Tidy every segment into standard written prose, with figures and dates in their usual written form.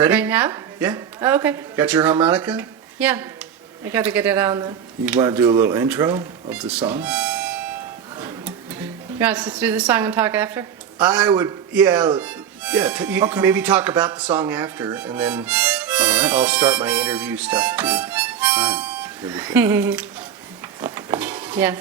ready? Right now? Yeah. Oh, okay. Got your harmonica? Yeah. I got to get it on the. You want to do a little intro of the song? You want us to do the song and talk after? I would, yeah. You Okay. maybe talk about the song after, and then All right. I'll start my interview stuff too. All right. Here we go. Yes.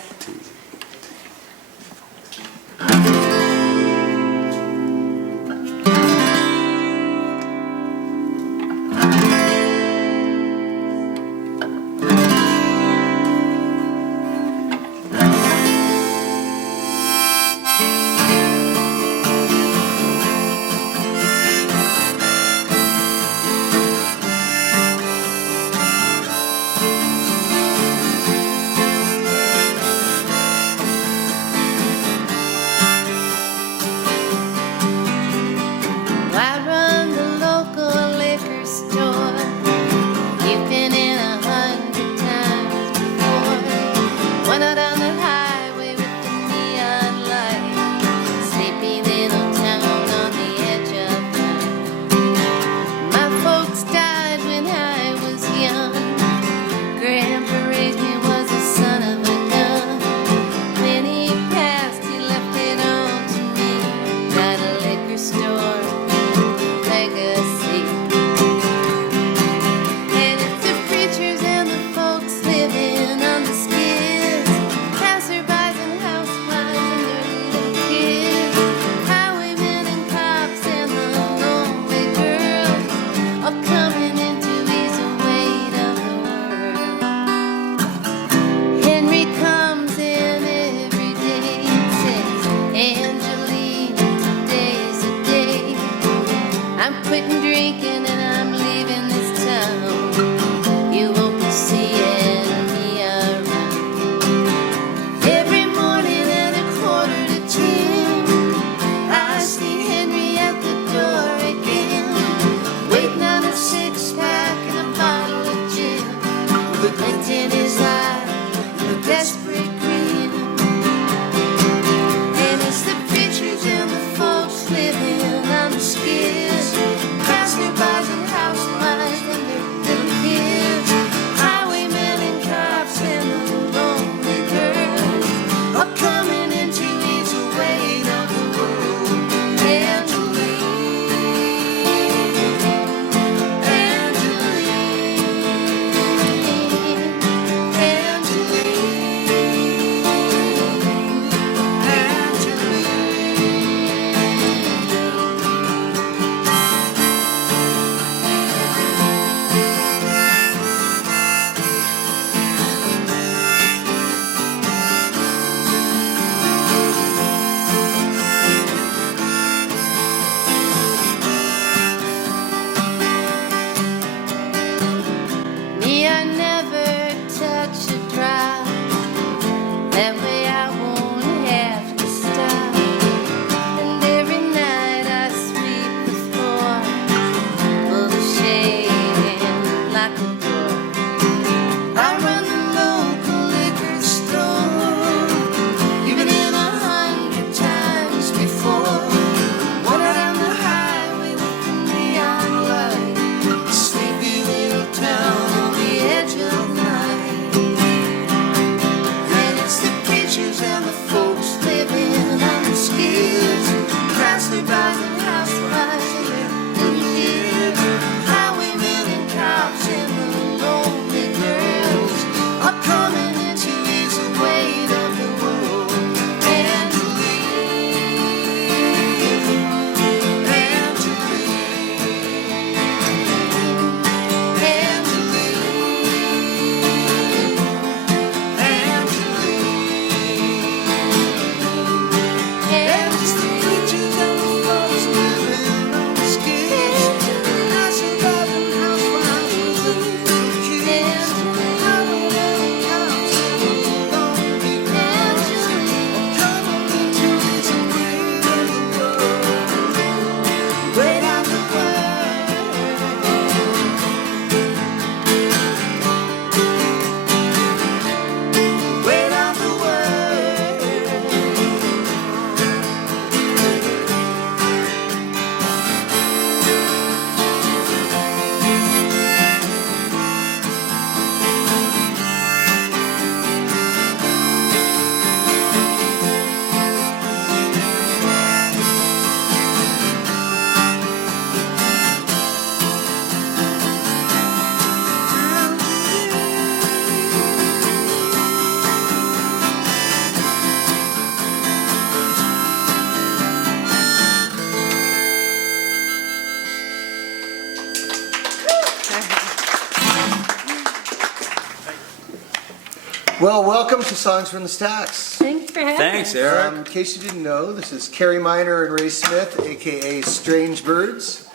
Well, welcome to Songs from the Stacks. Thanks for having Thanks, me. Eric. In case you didn't know, this is Cari Minor and Ray Smith, aka Strangebyrds,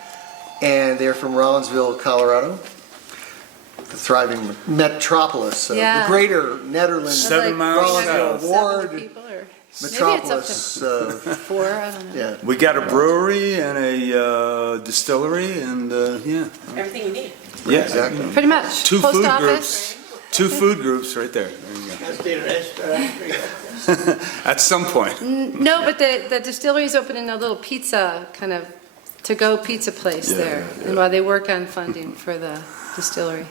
and they're from Rollinsville, Colorado, the thriving metropolis of Yeah. the greater Netherlands 7 miles Rollinsville south. Ward People or metropolis. maybe it's up to 4, I don't know. Yeah. We got a brewery and a distillery and, yeah. Everything you need. Yeah, Exactly. Pretty much. Two Post food office. groups. 2 food groups right there. There you go. At some point. No, but the distillery's opening a little pizza, kind of to-go pizza place Yeah, there. yeah. And while they work on funding for the distillery.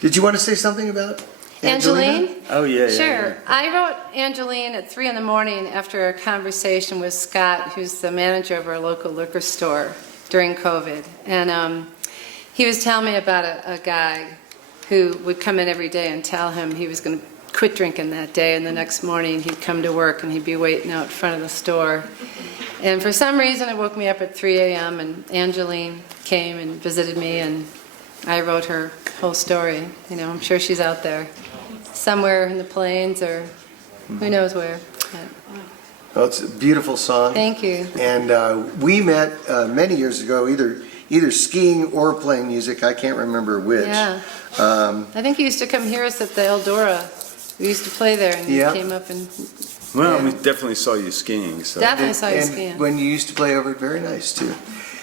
Did you want to say something about Angelina? Angeline? Oh, yeah, yeah. Sure. I wrote Angeline at 3 in the morning after a conversation with Scott, who's the manager of our local liquor store during COVID. And he was telling me about a guy who would come in every day and tell him he was going to quit drinking that day, and the next morning he'd come to work and he'd be waiting out front of the store. And for some reason it woke me up at 3 a.m. and Angeline came and visited me, and I wrote her whole story. You know, I'm sure she's out there somewhere in the plains or who knows where. But Well, it's a beautiful song. thank you. And we met many years ago, either skiing or playing music. I can't remember which. Yeah. Um, I think you used to come hear us at the Eldora. We used to play there, and Yeah. you came up and Well, we definitely saw you skiing, so. definitely saw you and skiing. when you used to play over at Very Nice too.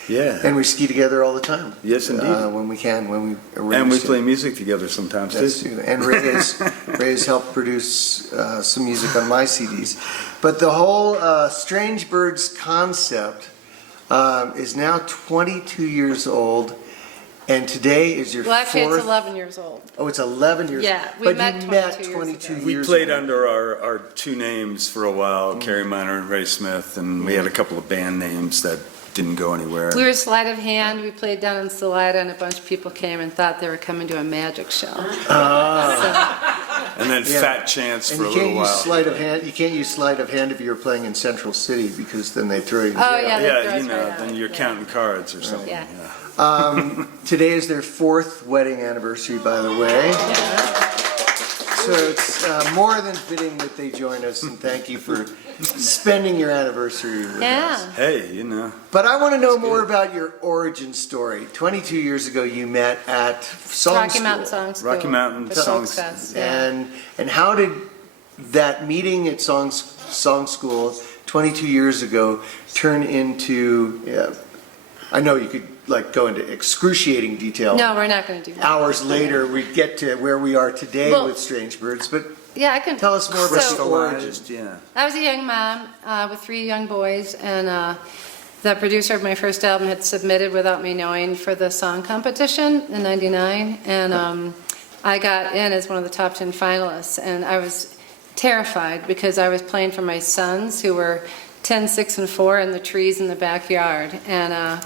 Yeah. And we ski together all the time. Yes, indeed. When we can, when we arrange. And we to. play music together sometimes That's too. too. And Ray has helped produce some music on my CDs. But the whole Strangebyrds concept is now 22 years old, and today is your Well, actually, fourth. it's 11 years old. Oh, it's 11 years. Yeah, we but met you 22 met years 22 ago. We years played ago. under our 2 names for a while, Cari Minor and Ray Smith, and we had a couple of band names that didn't go anywhere. We were sleight of hand. We played down in Salida, and a bunch of people came and thought they were coming to a magic show. And then Yeah. Fat Chance And for a you little can't use while. sleight of hand. You can't use sleight of hand if you're playing in Central City because then they throw you. in Oh, jail. yeah. they throw Yeah, us you know, right out. then you're Yeah. counting cards or something. Yeah. Today is their 4th wedding anniversary, by the way. So it's more than fitting that they join us, and thank you for spending your anniversary with Yeah. us. Hey, you know. But I want to know more about your origin story. 22 years ago, you met at Song Rocky School. Mountain Song School. Rocky Mountain the Songs- Folks Fest, yeah. And how did that meeting at Song School 22 years ago turn into? I know you could go into excruciating detail. No, we're not going to do that. Hours later, we get to where we are today Well- with Strangebyrds. But Yeah, I can. tell us more about So- the origin. Crystallized, yeah. I was a young mom with 3 young boys, and the producer of my first album had submitted without me knowing for the song competition in '99, and I got in as one of the top 10 finalists, and I was terrified because I was playing for my sons who were 10, 6, and 4 in the trees in the backyard, and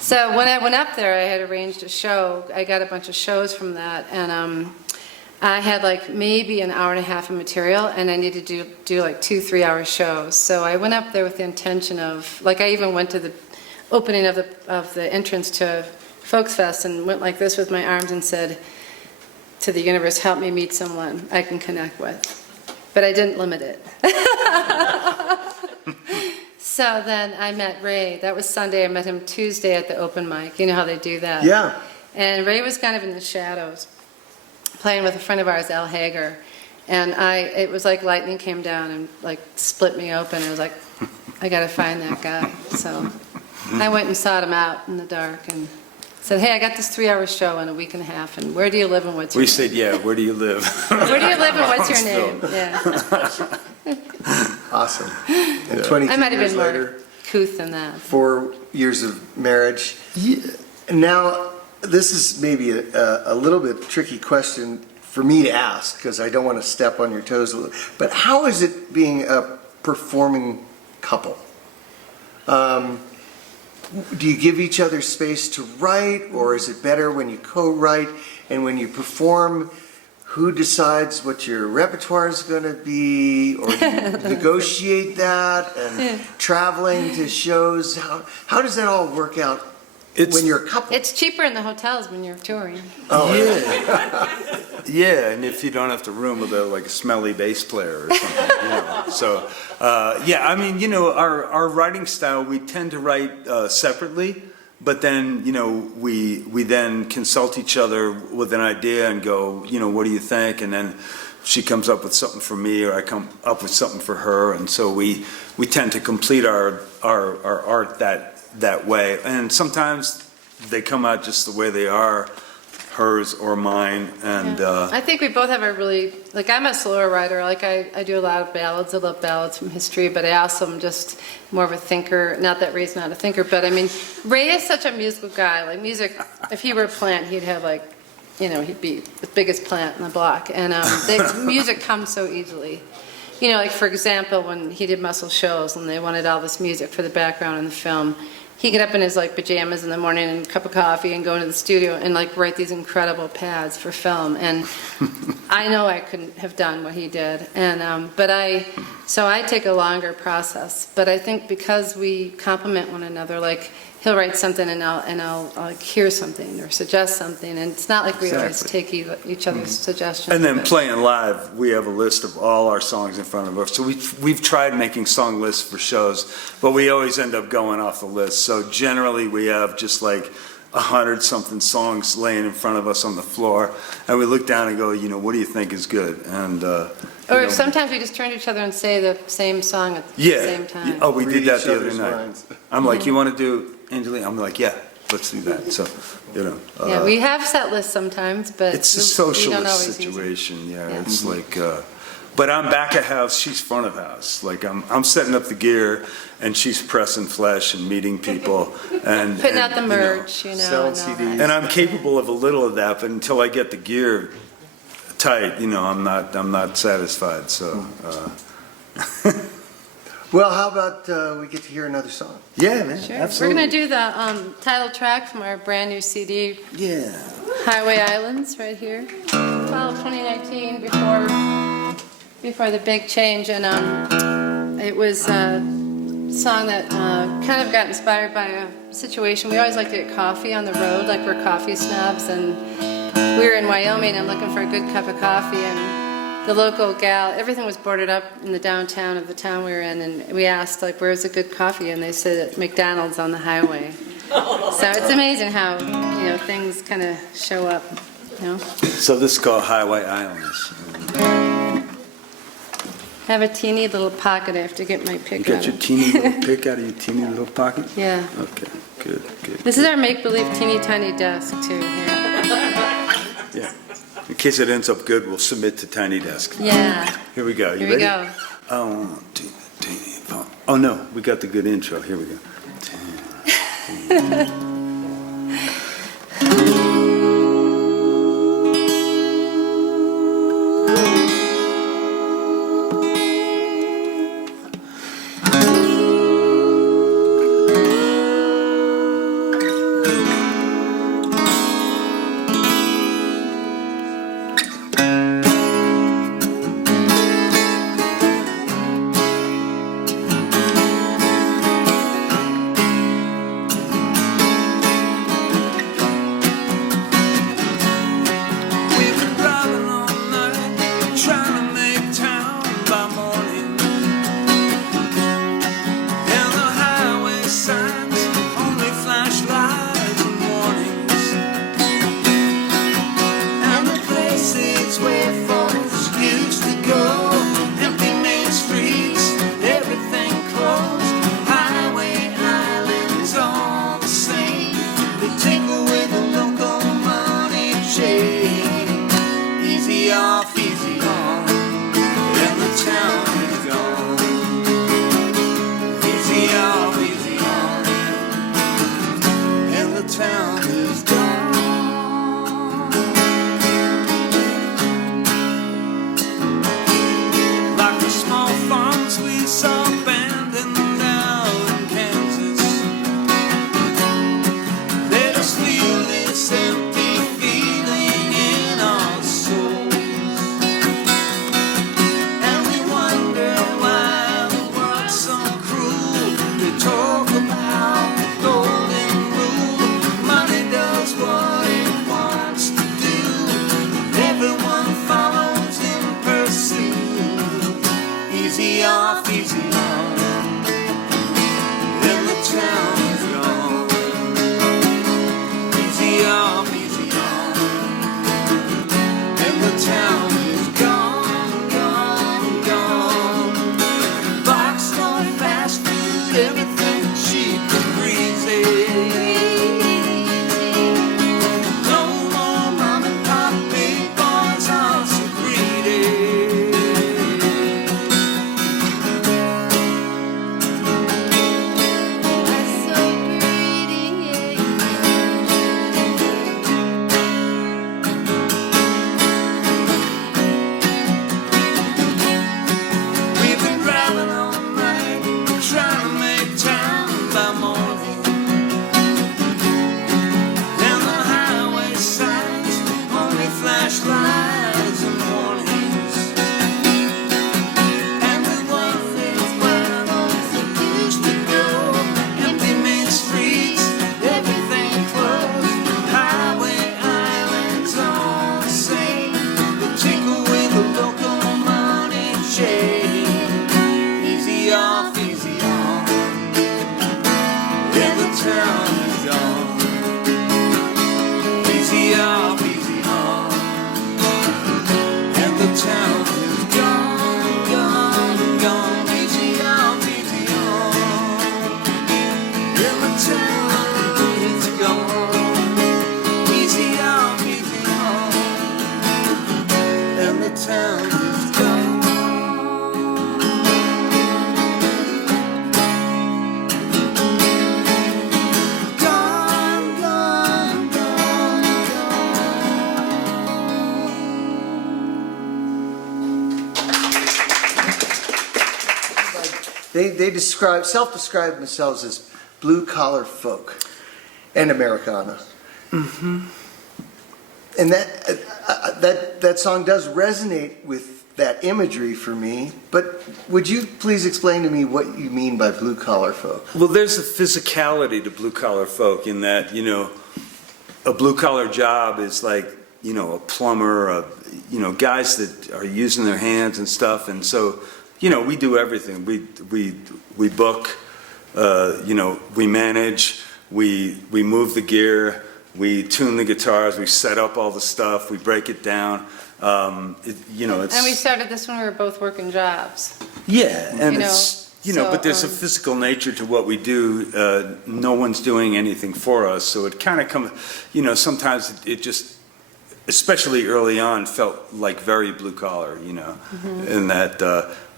so when I went up there, I had arranged a show. I got a bunch of shows from that, and I had maybe an hour and a half of material, and I needed to do 2 3-hour shows. So I went up there with the intention of, I even went to the opening of the entrance to Folks Fest and went like this with my arms and said to the universe, help me meet someone I can connect with. But I didn't limit it. So then I met Ray. That was Sunday. I met him Tuesday at the open mic. You know how they do that? Yeah. And Ray was kind of in the shadows, playing with a friend of ours, Al Hager. And it was like lightning came down and split me open. I was like, I got to find that guy. So I went and sought him out in the dark and said, hey, I got this 3-hour show in a week and a half, and where do you live and what's your We name? said, yeah, where do you live? Where do you live and what's your name? Yeah. Awesome. And 22 I might have years been more later, couth than that. 4 years of marriage. Now, this is maybe a little bit tricky question for me to ask because I don't want to step on your toes a little. But how is it being a performing couple? Do you give each other space to write, or is it better when you co-write? And when you perform, who decides what your repertoire is going to be, or do you negotiate that? And traveling to shows, how does that all work out when you're a couple. It's cheaper in the hotels when you're touring. Oh, Yeah. Yeah, and if you don't have to room with like a smelly bass player or something, you know. So, yeah, I mean, you know, our writing style, we tend to write separately, but then, you know, we then consult each other with an idea and go, you know, what do you think? And then she comes up with something for me, or I come up with something for her, and so we tend to complete our art that way. And sometimes they come out just the way they are, hers or mine, and I think we both have a really, like, I'm a slower writer. Like, I do a lot of ballads. I love ballads from history, but I also am just more of a thinker. Not that Ray's not a thinker, but I mean, Ray is such a musical guy. Like, music, if he were a plant, he'd have, like, you know, he'd be the biggest plant in the block. And music comes so easily. You know, like, for example, when he did Muscle Shoals and they wanted all this music for the background in the film, he'd get up in his, like, pajamas in the morning and a cup of coffee and go into the studio and, like, write these incredible pads for film. And I know I couldn't have done what he did. And so I take a longer process. But I think because we complement one another, like, he'll write something and I'll like, hear something or suggest something. And it's not like we always take each other's suggestions. and then but- playing live, we have a list of all our songs in front of us. So we've tried making song lists for shows, but we always end up going off the list. So generally, we have just like 100-something songs laying in front of us on the floor, and we look down and go, you know, what do you think is good? And Or if sometimes we just turn to each other and say the same song at the same time. Oh, we did Read that each the other other's night. minds. I'm like, you want to do Angelina? I'm like, yeah, let's do that. So, you know. Yeah, we have set lists sometimes, but It's a we don't socialist always use it. situation, yeah. Yeah. It's like, but I'm back of house, she's front of house. Like, I'm setting up the gear, and she's pressing flesh and meeting people, and Putting out the you know. merch, you know. Selling and all CDs. that. And I'm capable of a little of that, but until I get the gear tight, you know, I'm not satisfied. So, Well, how about we get to hear another song? yeah, man, Sure. absolutely. We're going to do the title track from our brand new CD, Yeah. Highway Islands, right here. Fall of 2019, before the big change. And it was a song that kind of got inspired by a situation. We always like to get coffee on the road, like we're coffee snobs. And we were in Wyoming and looking for a good cup of coffee. And the local gal, everything was boarded up in the downtown of the town we were in. And we asked, like, where's a good coffee? And they said at McDonald's on the highway. So it's amazing how, you know, things kind of show up, you know. So this is called Highway Islands. I have a teeny little pocket. I have to get my You pick got out. your teeny little pick out of your teeny little pocket? Yeah. Okay, good. This is our make-believe teeny tiny desk, too. Here. Yeah. In case it ends up good, we'll submit to Tiny Desk. Yeah. Here we go. You Here we ready? go. Oh, 1, 2, 3, 4. Oh no, we got the good intro. Here we go. We've been driving all night, trying to make town by morning. And the highway signs only flash lights and warnings. And the places where folks used to go, empty main streets, everything closed. Highway islands all the same. They take away the local money chain. Easy off, easy on, and the town is gone. Easy off, easy on, and the town is gone. Like the small farms we saw abandoned out in Kansas, they just feel this empty feeling town is gone, gone, gone. Easy on, easy on. And the town is gone. Easy on, easy on. And the town is gone. Gone, gone, gone, They self-describe themselves as blue-collar folk and Americana. Mm-hmm. And that song does resonate with that imagery for me, but would you please explain to me what you mean by blue-collar folk? Well, there's a physicality to blue-collar folk in that, a blue-collar job is like, a plumber, guys that are using their hands and stuff. And so, we do everything. We book, we manage, we move the gear, we tune the guitars, we set up all the stuff, we break it down. It's... And we started this when we were both working jobs. Yeah, and so, but there's a physical nature to what we do. No one's doing anything for us, so it kind of comes, sometimes it just, especially early on, felt like very blue collar, in that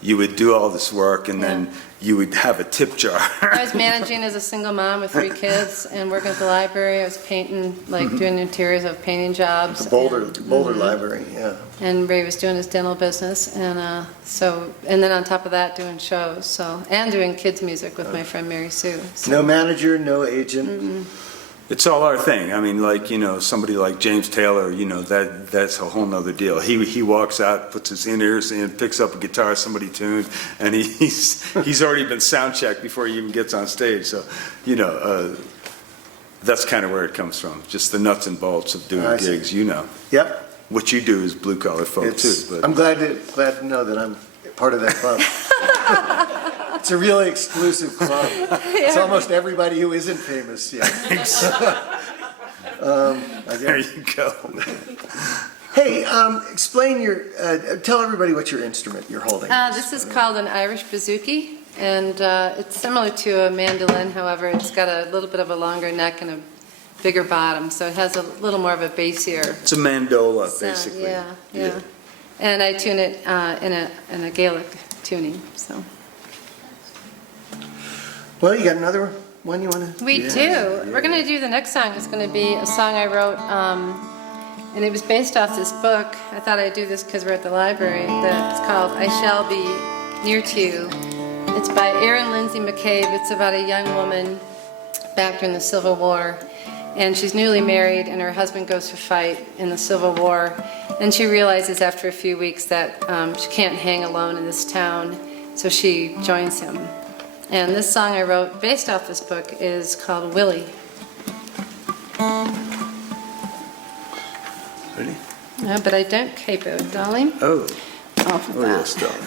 you would do all this work and then you would have a tip jar. I was managing as a single mom with 3 kids and working at the library. I was painting, doing interiors of painting jobs. The Boulder Library, yeah. And Ray was doing his dental business, and and then on top of that, doing shows, and doing kids music with my friend Mary Sue. So. No manager, no agent. Mm-mm. It's all our thing. I mean, somebody like James Taylor, that's a whole nother deal. He walks out, puts his in-ears in, picks up a guitar somebody tuned, and he's already been sound checked before he even gets on stage. So, that's kind of where it comes from. Just the nuts and bolts of doing gigs, Yep. What you do is blue-collar folk, too. But. I'm glad to know that I'm part of that club. It's a really exclusive club. It's almost everybody who isn't famous yet. There you go. Hey, explain tell everybody what your instrument you're holding. This is called an Irish bouzouki, and it's similar to a mandolin. However, it's got a little bit of a longer neck and a bigger bottom, so it has a little more of a bassier. It's a mandola, sound. basically. Yeah. And I tune it in a Gaelic tuning. So. Well, you got another one you want to? We do. We're going to do the next song. It's going to be a song I wrote, and it was based off this book. I thought I'd do this because we're at the library. That's called "I Shall Be Near to You." It's by Erin Lindsay McCabe. It's about a young woman back during the Civil War, and she's newly married, and her husband goes to fight in the Civil War, and she realizes after a few weeks that she can't hang alone in this town, so she joins him. And this song I wrote based off this book is called Willie. Ready? But I don't capo, darling. Oh. Off of that. Yes, darling.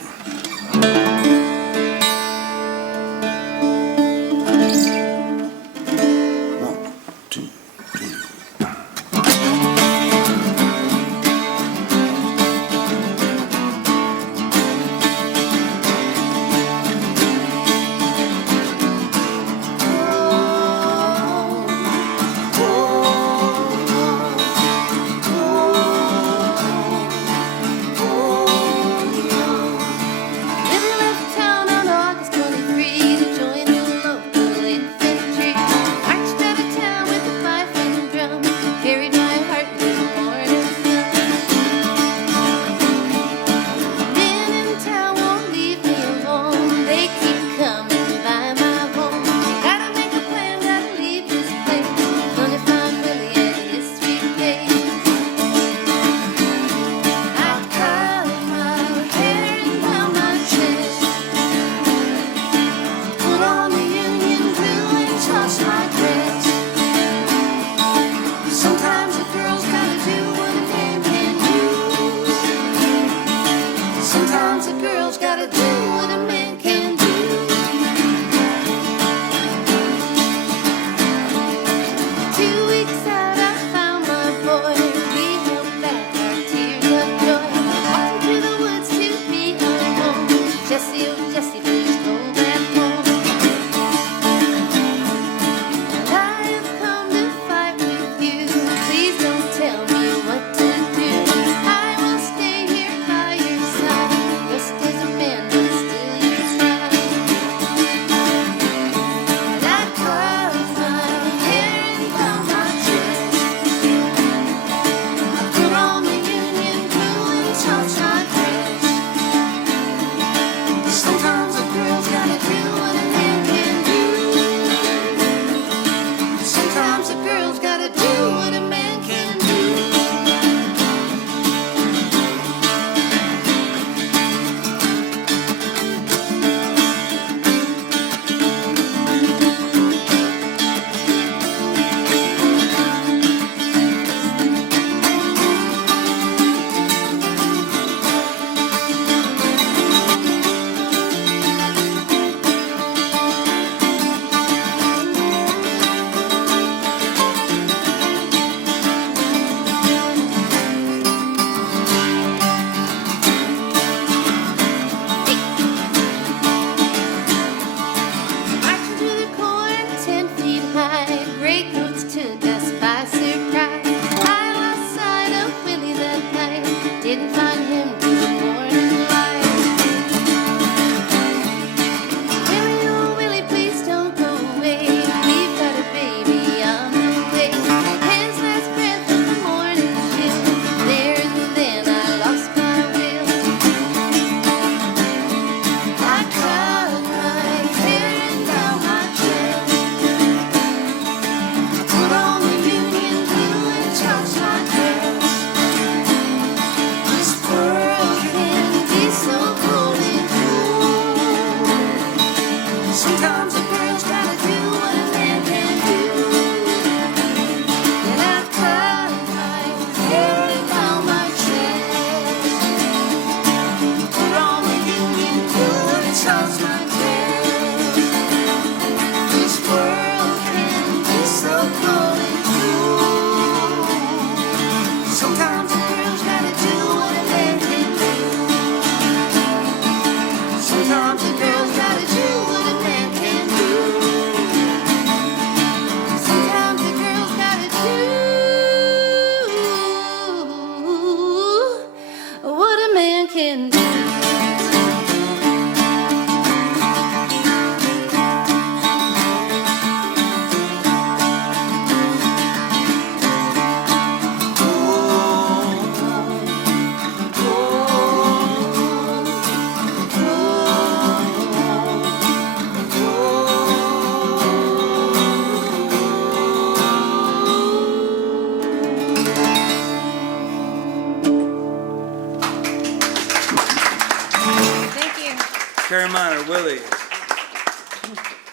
Cari Minor, Willie.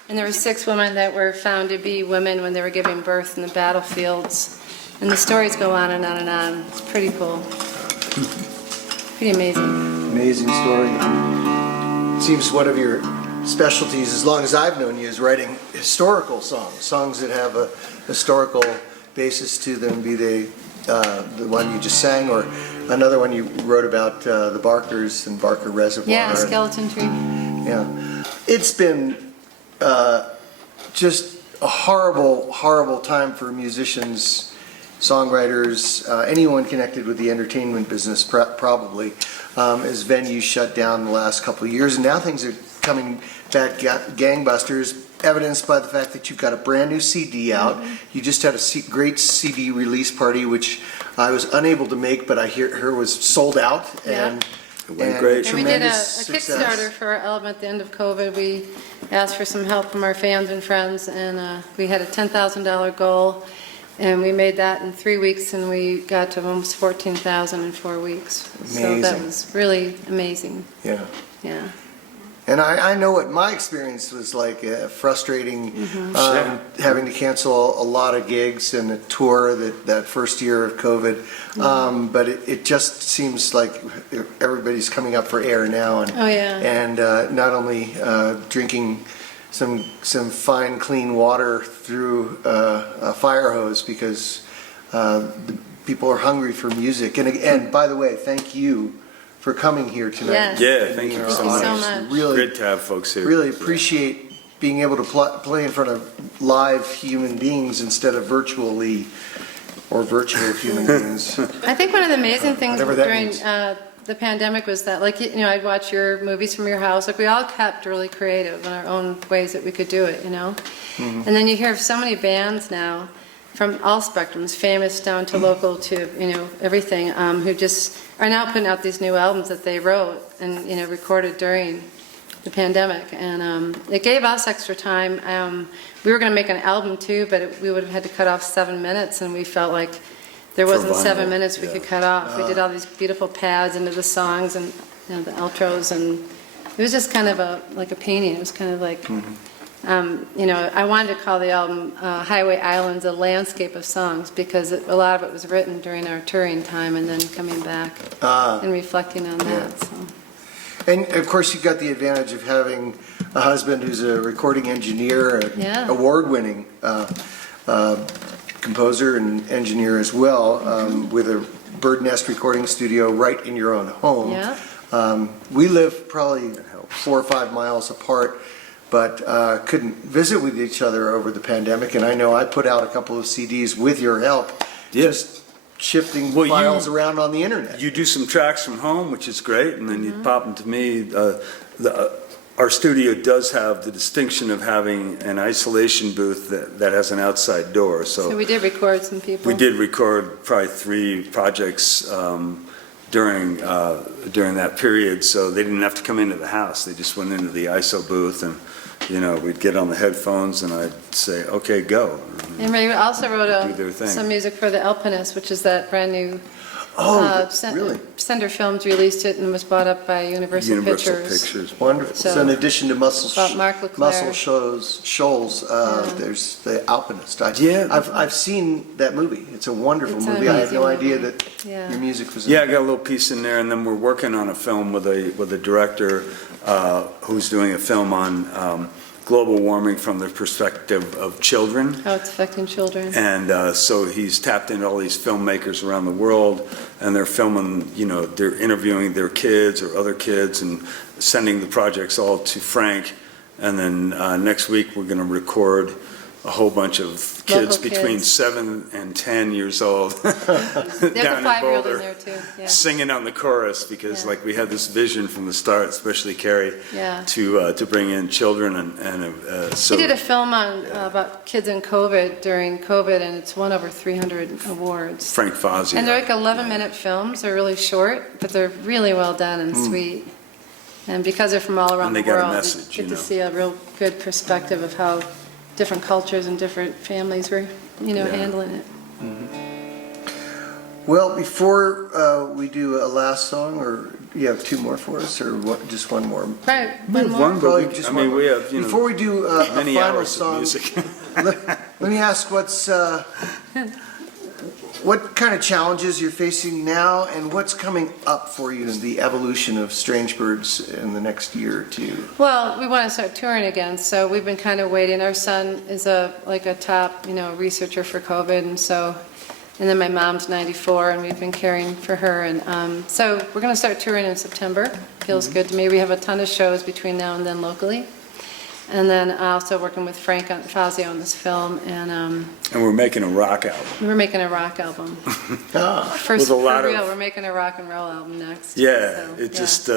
And there were 6 women that were found to be women when they were giving birth in the battlefields. And the stories go on and on and on. It's pretty cool. Pretty amazing. Amazing story. Seems one of your specialties, as long as I've known you, is writing historical songs that have a historical basis to them, be they the one you just sang or another one you wrote about the Barkers and Barker Reservoir. Yeah, Skeleton Tree. Yeah. It's been just a horrible, horrible time for musicians, songwriters, anyone connected with the entertainment business probably, as venues shut down the last couple of years. And now things are coming back gangbusters, evidenced by the fact that you've got a brand new CD out. You just had a great CD release party, which I was unable to make, but I hear was sold out. Yeah. And It went great. And we did a tremendous success. Kickstarter for our album at the end of COVID. We asked for some help from our fans and friends, and we had a $10,000 goal, and we made that in 3 weeks, and we got to almost 14,000 in 4 weeks. So that Amazing. was really amazing. Yeah. Yeah. And I know what my experience was like, frustrating, Sure. having to cancel a lot of gigs and a tour that first year of COVID. But it just seems like everybody's coming up for air now, and Oh, yeah. and not only drinking some fine, clean water through a fire hose because the people are hungry for music. And by the way, thank you for coming here tonight. Yes. Yeah, and thank being you our so much. audience. Thank you so much. Really, Great to have folks here. really appreciate being able to play in front of live human beings instead of virtual human beings. I think one of the amazing things Whatever that during means. the pandemic was that, like, you know, I'd watch your movies from your house. Like, we all kept really creative in our own ways that we could do it, you know? And then you hear of so many bands now from all spectrums, famous down to local to, you know, everything, who just are now putting out these new albums that they wrote and, you know, recorded during the pandemic. And it gave us extra time. We were going to make an album too, but we would have had to cut off 7 minutes, and we felt like there wasn't vinyl, 7 minutes we yeah. could cut off. We did all these beautiful pads into the songs and, you know, the outros, and it was just kind of like a painting. It was kind of like, you know, I wanted to call the album Highway Islands, a landscape of songs, because a lot of it was written during our touring time and then coming back and reflecting on that. So. And of course, you've got the advantage of having a husband who's a recording engineer, Yeah. award-winning composer and engineer as well, with a Bird Nest recording studio right in your own home. Yeah. We live probably 4 or 5 miles apart, but couldn't visit with each other over the pandemic. And I know I put out a couple of CDs with your help, just shifting Well, files around on the internet. You do some tracks from home, which is great, and then you pop them to me. Our studio does have the distinction of having an isolation booth that has an outside door. So we did record some people. We did record probably 3 projects during that period, so they didn't have to come into the house. They just went into the ISO booth, and you know, we'd get on the headphones, and I'd say, "Okay, go." And Ray also wrote Do their thing. some music for The Alpinist, which is that brand new. Really? Sender Films released it and was bought up by Universal Pictures. Wonderful. So, So- in addition to About Mark Leclerc. Muscle Shoals, there's The Alpinist. Yeah. I've seen that movie. It's a wonderful It's an movie. I had no amazing idea movie. that Yeah. your music was in Yeah, I it. got a little piece in there, and then we're working on a film with a director who's doing a film on global warming from the perspective of children. How it's affecting children. And so he's tapped into all these filmmakers around the world, and they're filming, you know, they're interviewing their kids or other kids and sending the projects all to Frank. And then next week, we're going to record a whole bunch of kids Local between kids. 7 and 10 years old There's a down in 5-year-old in Boulder, there too. Yeah. singing on the chorus, because Yeah. like we had this vision from the start, especially Cari, Yeah. to bring in children, and so He did a film on about kids in COVID during COVID, and it's won over 300 awards. Frank Fazio. And they're like 11-minute films. They're really short, but they're really well done and sweet. And because they're from all around And they the got a world, message, you you get know. to see a real good perspective of how different cultures and different families were, you know, Yeah. handling it. Well, before we do a last song, or you have two more for us, or what, just one more? Right, We have one more. one, but Probably we, just I mean, one we more. have, Before we do a many final hours song, of music. let me ask what kind of challenges you're facing now, and what's coming up for you in the evolution of Strangebyrds in the next year or two? Well, we want to start touring again, so we've been kind of waiting. Our son is a top, researcher for COVID, and then my mom's 94, and we've been caring for her, and so we're going to start touring in September. Feels good to me. We have a ton of shows between now and then locally, and then also working with Frank Fazio on this film, and And we're making a rock album. we're making a rock album. With a lot for real, of- we're making a rock and roll album next. Yeah, So, it yeah. just,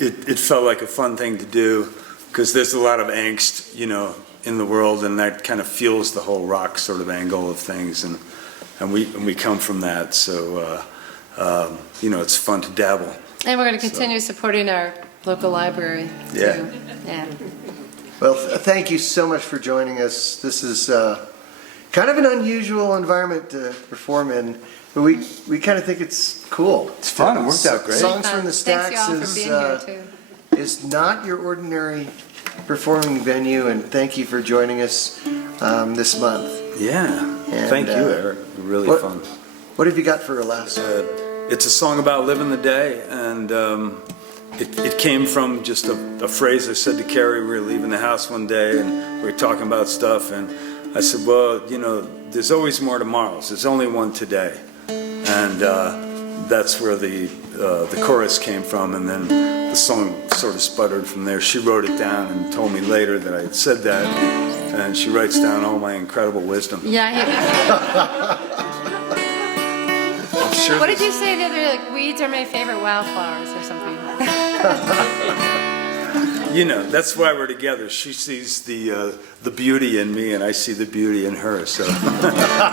it felt like a fun thing to do, because there's a lot of angst, in the world, and that kind of fuels the whole rock sort of angle of things, and we come from that, so, it's fun to dabble. And we're going to continue supporting our local library, too. Yeah. Yeah. Well, thank you so much for joining us. This is kind of an unusual environment to perform in, but we kind of think it's cool. It's fun, it worked out great. Songs from the Thanks Stacks y'all for being here, too. is not your ordinary performing venue, and thank you for joining us this month. Yeah, And, thank you, Eric, really what- fun. What have you got for a last song? It's a song about living the day, and it came from just a phrase I said to Cari. We were leaving the house one day, and we were talking about stuff, and I said, well, there's always more tomorrows. There's only one today. And that's where the chorus came from, and then the song sort of sputtered from there. She wrote it down and told me later that I had said that, and she writes down all my incredible wisdom. Yeah. I'm sure What did you say the other day? Like, weeds are my favorite wildflowers or something. That's why we're together. She sees the beauty in me, and I see the beauty in her. So,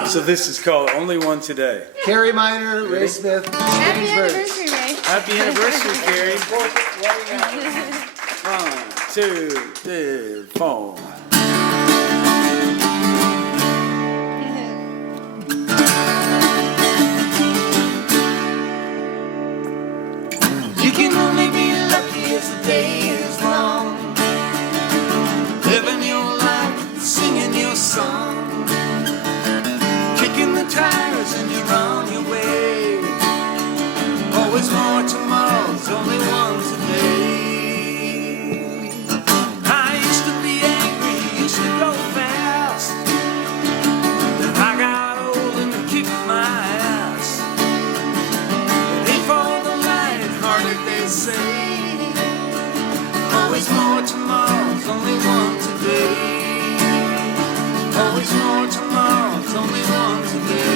so this is called "Only One Today." Cari Minor, Ray Smith, Happy Strangebyrds. anniversary, Ray. Happy anniversary, Cari. 1, 2, 3, 4. You can only be lucky as the day is long, living your life, singing your song, kicking the tires and you're on your way. Always more tomorrows, only one today. I used to be angry, used to go fast, then I got old and kicked my ass. Aim for the light, harder they say. Always more tomorrows, only one today. Always more tomorrows, only one today.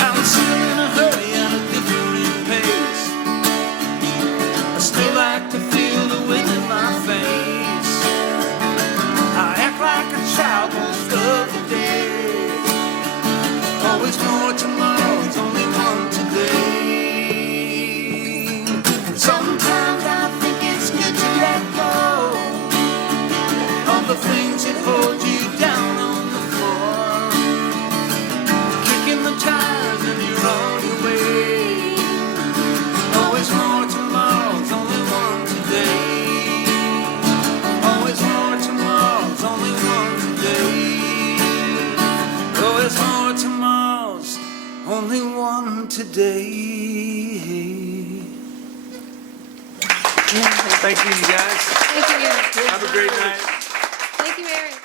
I'm still in a hurry at a different pace. I still like to feel the wind in my face. I act like a child most of the day. Always more tomorrows, only one today. Sometimes I think it's good to let go of the things that hold you down on the floor. Kicking the tires and you're on your way. Always more tomorrows, only one today. Always more tomorrows, only one today. Always more tomorrows, only one today. Thank you, you guys. Thank you. Have a great night. Thank you, Eric.